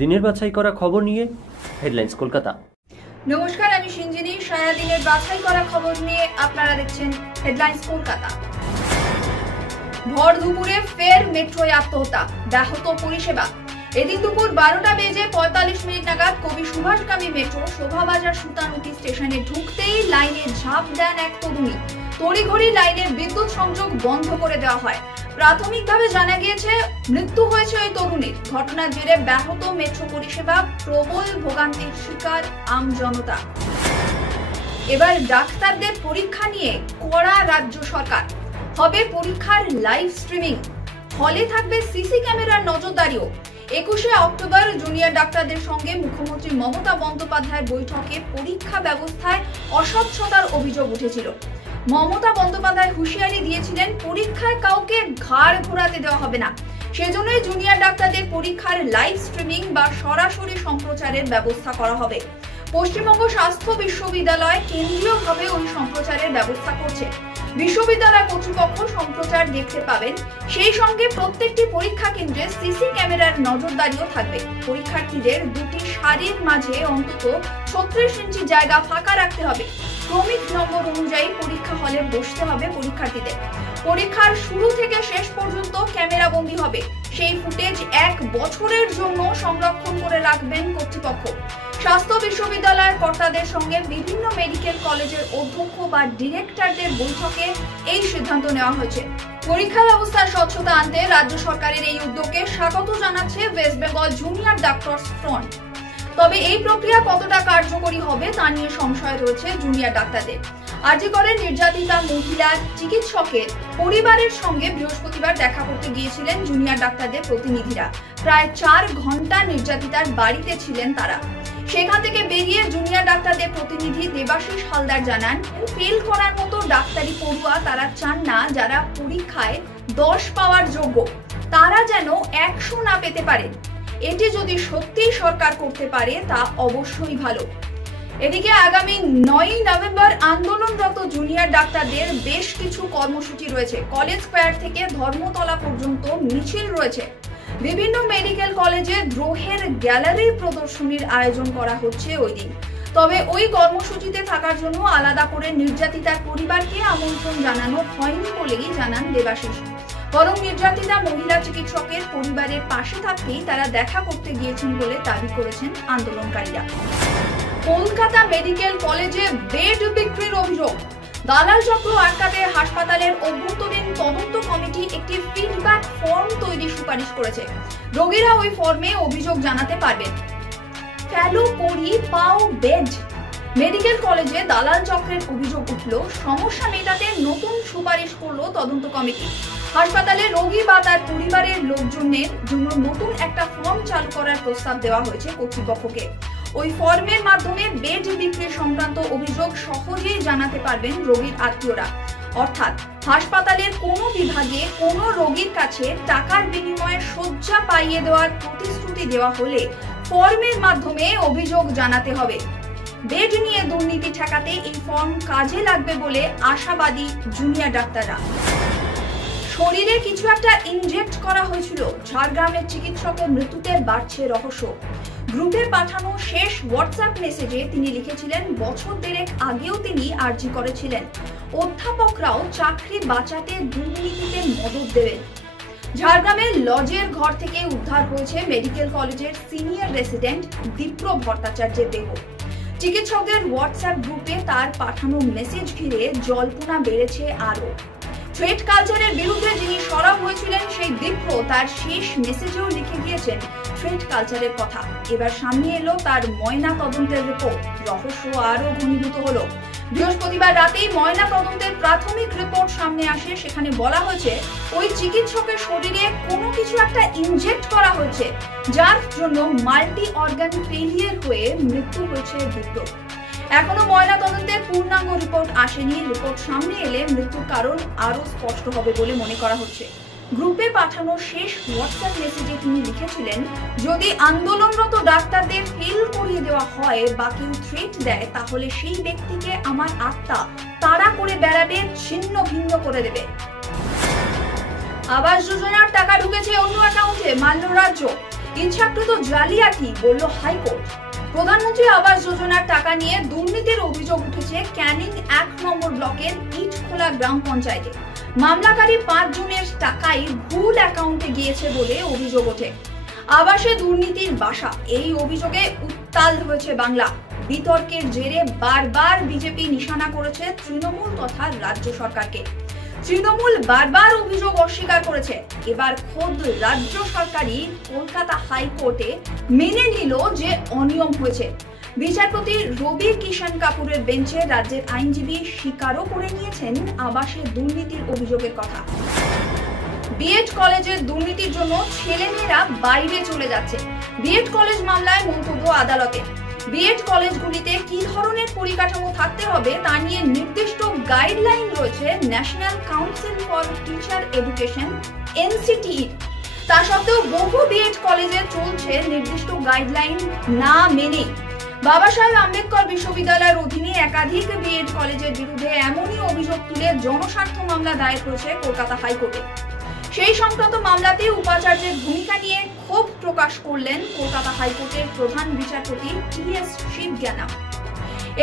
দিনের বাছাই করা খবর নিয়ে হেডলাইন্স কলকাতা। নমস্কার, আমি সিঞ্জিনী। সারা দিনের বাছাই করা খবর নিয়ে আপনারা দেখছেন হেডলাইন্স কলকাতা। ভর দুপুরে ফের মেট্রোয় আত্মহত্যা, ব্যাহত পরিষেবা। এদিন দুপুর 12টা বেজে 45 মিনিট নাগাদ কবি সুভাষগামী মেট্রো শোভাবাজার সুতানুটি স্টেশনে ঢুকতেই লাইনে ঝাঁপ দেন এক তরুণী। তড়িঘড়ি লাইনের বিদ্যুৎ সংযোগ বন্ধ করে দেওয়া হয়। প্রাথমিকভাবে জানা গিয়েছে মৃত্যু হয়েছে ওই তরুণীর। ঘটনার জেরে ব্যাহত মেট্রো পরিষেবা, প্রবল ভোগান্তির শিকার আম জনতা। এবার ডাক্তারদের পরীক্ষা নিয়ে কড়া রাজ্য সরকার। হবে পরীক্ষার লাইভ স্ট্রিমিং, হলে থাকবে সিসি ক্যামেরার নজরদারিও। 21শে অক্টোবর জুনিয়র ডাক্তারদের সঙ্গে মুখ্যমন্ত্রী মমতা বন্দ্যোপাধ্যায়ের বৈঠকে পরীক্ষা ব্যবস্থায় অস্বচ্ছতার অভিযোগ উঠেছিল। মমতা বন্দ্যোপাধ্যায় হুঁশিয়ারি দিয়েছিলেন পরীক্ষায় কাউকে ঘাড় ঘোরাতে দেওয়া হবে না। সেজন্যই জুনিয়র ডাক্তারদের পরীক্ষার লাইভ স্ট্রিমিং বা সরাসরি সম্প্রচারের ব্যবস্থা করা হবে। পশ্চিমবঙ্গ স্বাস্থ্য বিশ্ববিদ্যালয় কেন্দ্রীয়ভাবে ওই সম্প্রচারের ব্যবস্থা করছে। বিশ্ববিদ্যালয় কর্তৃপক্ষ সম্প্রচার দেখতে পাবেন। সেই সঙ্গে প্রত্যেকটি পরীক্ষা কেন্দ্রে সিসি ক্যামেরার নজরদারিও থাকবে। পরীক্ষার্থীদের দুটি সারির মাঝে অন্তত 36 ইঞ্চি জায়গা ফাঁকা রাখতে হবে। ক্রমিক নম্বর অনুযায়ী পরীক্ষা হলে বসতে হবে পরীক্ষার্থীদের। পরীক্ষার শুরু থেকে শেষ পর্যন্ত ক্যামেরা বন্দী হবে। সেই ফুটেজ 1 বছরের জন্য সংরক্ষণ করে রাখবেন কর্তৃপক্ষ। স্বাস্থ্য বিশ্ববিদ্যালয়ের কর্তাদের সঙ্গে বিভিন্ন মেডিকেল কলেজের অধ্যক্ষ বা ডিরেক্টরদের বৈঠকে এই সিদ্ধান্ত নেওয়া হয়েছে। পরীক্ষা ব্যবস্থার স্বচ্ছতা আনতে রাজ্য সরকারের এই উদ্যোগকে স্বাগত জানাচ্ছে West Bengal junior doctors front. তবে এই প্রক্রিয়া কতটা কার্যকরী হবে তা নিয়ে সংশয় রয়েছে জুনিয়র ডাক্তারদের। আরজি করে নির্যাতিতা মহিলা চিকিৎসকের পরিবারের সঙ্গে বৃহস্পতিবার দেখা করতে গিয়েছিলেন জুনিয়র ডাক্তারদের প্রতিনিধিরা। প্রায় 4 ঘন্টা নির্যাতিতার বাড়িতে ছিলেন তারা। সেখান থেকে বেরিয়ে জুনিয়র ডাক্তারদের প্রতিনিধি দেবাশিস হালদার জানান, ফেল করার মতো ডাক্তারি পড়ুয়া তারা চান না যারা পরীক্ষায় 10 পাওয়ার যোগ্য, তারা যেন 100 না পেতে পারে। এটি যদি সত্যি সরকার করতে পারে তা অবশ্যই ভালো। এদিকে আগামী 9 নভেম্বর আন্দোলনরত জুনিয়র ডাক্তারদের বেশ কিছু কর্মসূচি রয়েছে। কলেজ স্কয়ার থেকে ধর্মতলা পর্যন্ত মিছিল রয়েছে। বিভিন্ন মেডিকেল কলেজে দ্রোহের গ্যালারি প্রদর্শনীর আয়োজন করা হচ্ছে ওই দিন। তবে ওই কর্মসূচিতে থাকার জন্য আলাদা করে নির্যাতিতার পরিবারকে আমন্ত্রণ জানানো হয়নি বলেই জানান দেবাশিস। বরং নির্যাতিতা মহিলা চিকিৎসকের পরিবারের পাশে থাকতেই তারা দেখা করতে গিয়েছেন বলে দাবি করেছেন আন্দোলনকারীরা। কলকাতা মেডিকেল কলেজে বেড বিক্রির অভিযোগ। দালাল চক্র আটকাতে হাসপাতালের অভ্যন্তরীণ তদন্ত কমিটি একটি ফিডব্যাক ফর্ম তৈরির সুপারিশ করেছে। রোগীরা ওই ফর্মে অভিযোগ জানাতে পারবেন। ফেলো করি পাও বেড। মেডিকেল কলেজে দালাল চক্রের অভিযোগ উঠল, সমস্যা মেটাতে নতুন সুপারিশ করলো তদন্ত কমিটি। হাসপাতালে রোগী বা তার পরিবারের লোকজনের জন্য নতুন একটা ফর্ম চালু করার প্রস্তাব দেওয়া হয়েছে কর্তৃপক্ষকে। ওই ফর্মের মাধ্যমে বেড বিক্রি সংক্রান্ত অভিযোগ সহজেই জানাতে পারবেন রোগীর আত্মীয়রা। অর্থাৎ হাসপাতালের কোনো বিভাগে কোনো রোগীর কাছে টাকার বিনিময়ে শয্যা পাইয়ে দেওয়ার প্রতিশ্রুতি দেওয়া হলে ফর্মের মাধ্যমে অভিযোগ জানাতে হবে। বেড নিয়ে দুর্নীতি ঠেকাতে এই ফর্ম কাজে লাগবে বলে আশাবাদী জুনিয়র ডাক্তাররা। শরীরে কিছু একটা ইনজেক্ট করা হয়েছিল, ঝাড়গ্রামের চিকিৎসকের মৃত্যুতে বাড়ছে রহস্য। গ্রুপে পাঠানো শেষ হোয়াটসঅ্যাপ মেসেজে তিনি লিখেছিলেন বছর 1.5 আগেও তিনি আর্জি করেছিলেন অধ্যাপকরাও চাকরি বাঁচাতে দুর্নীতিতে মদত দেবেন। ঝাড়গ্রামের লজের ঘর থেকে উদ্ধার হয়েছে মেডিকেল কলেজের সিনিয়র রেসিডেন্ট দীপ্র ভট্টাচার্যের দেহ। চিকিৎসকদের হোয়াটসঅ্যাপ গ্রুপে তার পাঠানো মেসেজ ঘিরে জল্পনা বেড়েছে আরো। থ্রেট কালচারের বিরুদ্ধে যিনি সরব হয়েছিলেন সেই দীপ্র তার শেষ মেসেজেও লিখে গিয়েছেন থ্রেট কালচারের কথা। এবার সামনে এলো তার ময়না তদন্তের রিপোর্ট। রহস্য আরো ঘনীভূত হলো। বৃহস্পতিবার রাতেই ময়না তদন্তের প্রাথমিক রিপোর্ট সামনে আসে। সেখানে বলা হয়েছে ওই চিকিৎসকের শরীরে কোনো কিছু একটা ইনজেক্ট করা হয়েছে, যার জন্য মাল্টি অর্গান ফেলিয়ার হয়ে মৃত্যু হয়েছে দীপ্র। এখনো ময়না তদন্তের পূর্ণাঙ্গ রিপোর্ট আসেনি। রিপোর্ট সামনে এলে মৃত্যুর কারণ আরো স্পষ্ট হবে বলে মনে করা হচ্ছে। গ্রুপে পাঠানো শেষ হোয়াটসঅ্যাপ মেসেজে তিনি লিখেছিলেন, যদি আন্দোলনরত ডাক্তারদের ফেল করিয়ে দেওয়া হয় বা কেউ থ্রেট দেয় তাহলে সেই ব্যক্তিকে আমার আত্মা তাড়া করে বেড়াবে, ছিন্ন ভিন্ন করে দেবে। আবাস যোজনার টাকা ঢুকেছে অন্য অ্যাকাউন্টে, মানল রাজ্য। ইচ্ছাকৃত জালিয়াতি বলল হাইকোর্ট। প্রধানমন্ত্রী আবাস যোজনার টাকা নিয়ে দুর্নীতির অভিযোগ উঠেছে ক্যানিং 1 নম্বর ব্লকের ইটখোলা গ্রাম পঞ্চায়েতে। মামলাকারী 5 জনের টাকাই ভুল অ্যাকাউন্টে গিয়েছে বলে অভিযোগ ওঠে। আবাসে দুর্নীতির বাসা, এই অভিযোগে উত্তাল হয়েছে বাংলা। বিতর্কের জেরে বারবার বিজেপি নিশানা করেছে তৃণমূল তথা রাজ্য সরকারকে। তৃণমূল বারবার অভিযোগ অস্বীকার করেছে। এবার খোদ রাজ্য সরকারই কলকাতা হাইকোর্টে মেনে নিল যে অনিয়ম হয়েছে। বিচারপতি রবি কিষাণ কাপুরের বেঞ্চে রাজ্যের আইনজীবী স্বীকারও করে নিয়েছেন আবাসে দুর্নীতির অভিযোগের কথা। বিএড কলেজের দুর্নীতির জন্য ছেলেমেয়েরা বাইরে চলে যাচ্ছে। বিএড কলেজ মামলায় মন্তব্য আদালতে। বিএড কলেজগুলিতে কি ধরনের পরিকাঠামো থাকতে হবে তা নিয়ে নির্দিষ্ট গাইডলাইন রয়েছে national council for teacher education NCTE. তা সত্ত্বেও বহু বিএড কলেজে চলছে নির্দিষ্ট গাইডলাইন না মেনে। বাবা সাহেব আম্বেদকর বিশ্ববিদ্যালয়ের অধীনে একাধিক বিএড কলেজের বিরুদ্ধে এমনই অভিযোগ তুলে জনস্বার্থ মামলা দায়ের করেছে কলকাতা হাইকোর্টে। সেই সংক্রান্ত মামলাতে উপাচার্যের ভূমিকা নিয়ে ক্ষোভ প্রকাশ করলেন কলকাতা হাইকোর্টের প্রধান বিচারপতি টি.এস. শিবজ্ঞানম।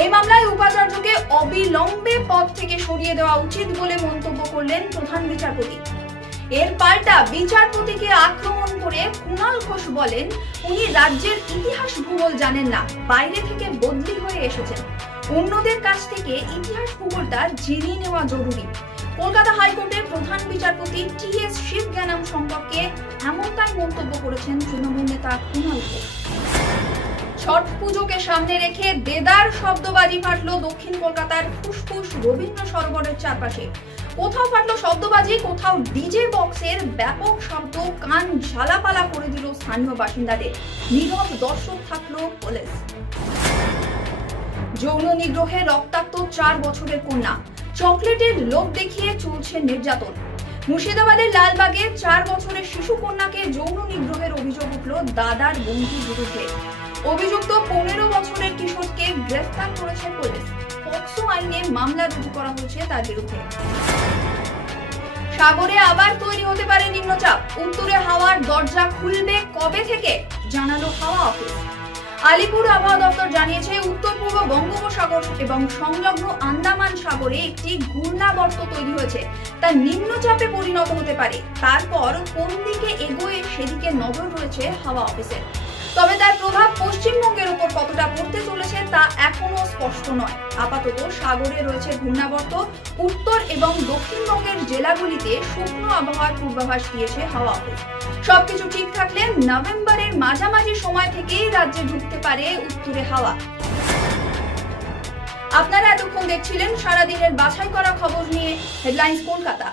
এই মামলায় উপাচার্যকে অবিলম্বে পদ থেকে সরিয়ে দেওয়া উচিত বলে মন্তব্য করলেন প্রধান বিচারপতি। এর পাল্টা বিচারপতিকে আক্রমণ করে কুণাল ঘোষ বলেন, উনি রাজ্যের ইতিহাস ভূগোল জানেন না, বাইরে থেকে বদলি হয়ে এসেছেন। অন্যদের কাছ থেকে ইতিহাস ভূগোলটা জেনে নেওয়া জরুরি। কলকাতা হাইকোর্টের প্রধান বিচারপতি টি.এস. শিবজ্ঞানম সম্পর্কে এমনটাই মন্তব্য করেছেন তৃণমূল নেতা কুণাল ঘোষ। ছট পুজোকে সামনে রেখে দেদার শব্দবাজি ফাটলো দক্ষিণ কলকাতার ফুসফুস রবীন্দ্র সরোবরের চারপাশে। কোথাও ফাটলো শব্দবাজি, কোথাও ডিজে বক্সের ব্যাপক শব্দ কান ঝালাপালা করে দিল স্থানীয় বাসিন্দাদের। নীরব দর্শক থাকলো পুলিশ। যৌন নিগ্রহে রক্তাক্ত 4 বছরের কন্যা, চকলেটের লোভ দেখিয়ে চলছে নির্যাতন। মুর্শিদাবাদের লালবাগে 4 বছরের শিশু কন্যাকে যৌন নিগ্রহের অভিযোগ উঠল দাদার বন্ধুর বিরুদ্ধে। অভিযুক্ত 15 বছরের কিশোরকে গ্রেফতার করেছে পুলিশ। পক্সো আইনে মামলা রুজু করা হয়েছে তার বিরুদ্ধে। সাগরে আবার তৈরি হতে পারে নিম্নচাপ। উত্তরে হাওয়ার দরজা খুলবে কবে থেকে জানালো হাওয়া অফিস। আলিপুর আবহাওয়া দপ্তর জানিয়েছে, উত্তর পূর্ব বঙ্গোপসাগর এবং সংলগ্ন আন্দামান সাগরে একটি ঘূর্ণাবর্ত তৈরি হয়েছে, তা নিম্নচাপে পরিণত হতে পারে। তারপর কোন দিকে এগোয় সেদিকে নজর রয়েছে হাওয়া অফিসের। তবে তার প্রভাব পশ্চিমবঙ্গের উপর কতটা পড়তে চলেছে তা এখনো স্পষ্ট নয়। আপাতত সাগরে রয়েছে ঘূর্ণাবর্ত। উত্তর এবং দক্ষিণবঙ্গের জেলাগুলিতে শুকনো আবহাওয়ার পূর্বাভাস দিয়েছে হাওয়া অফিস। সবকিছু ঠিক থাকলে নভেম্বরের মাঝামাঝি সময় থেকেই রাজ্যে ঢুকতে পারে উত্তরে হাওয়া। আপনারা এতক্ষণ দেখছিলেন সারাদিনের বাছাই করা খবর নিয়ে হেডলাইন্স কলকাতা।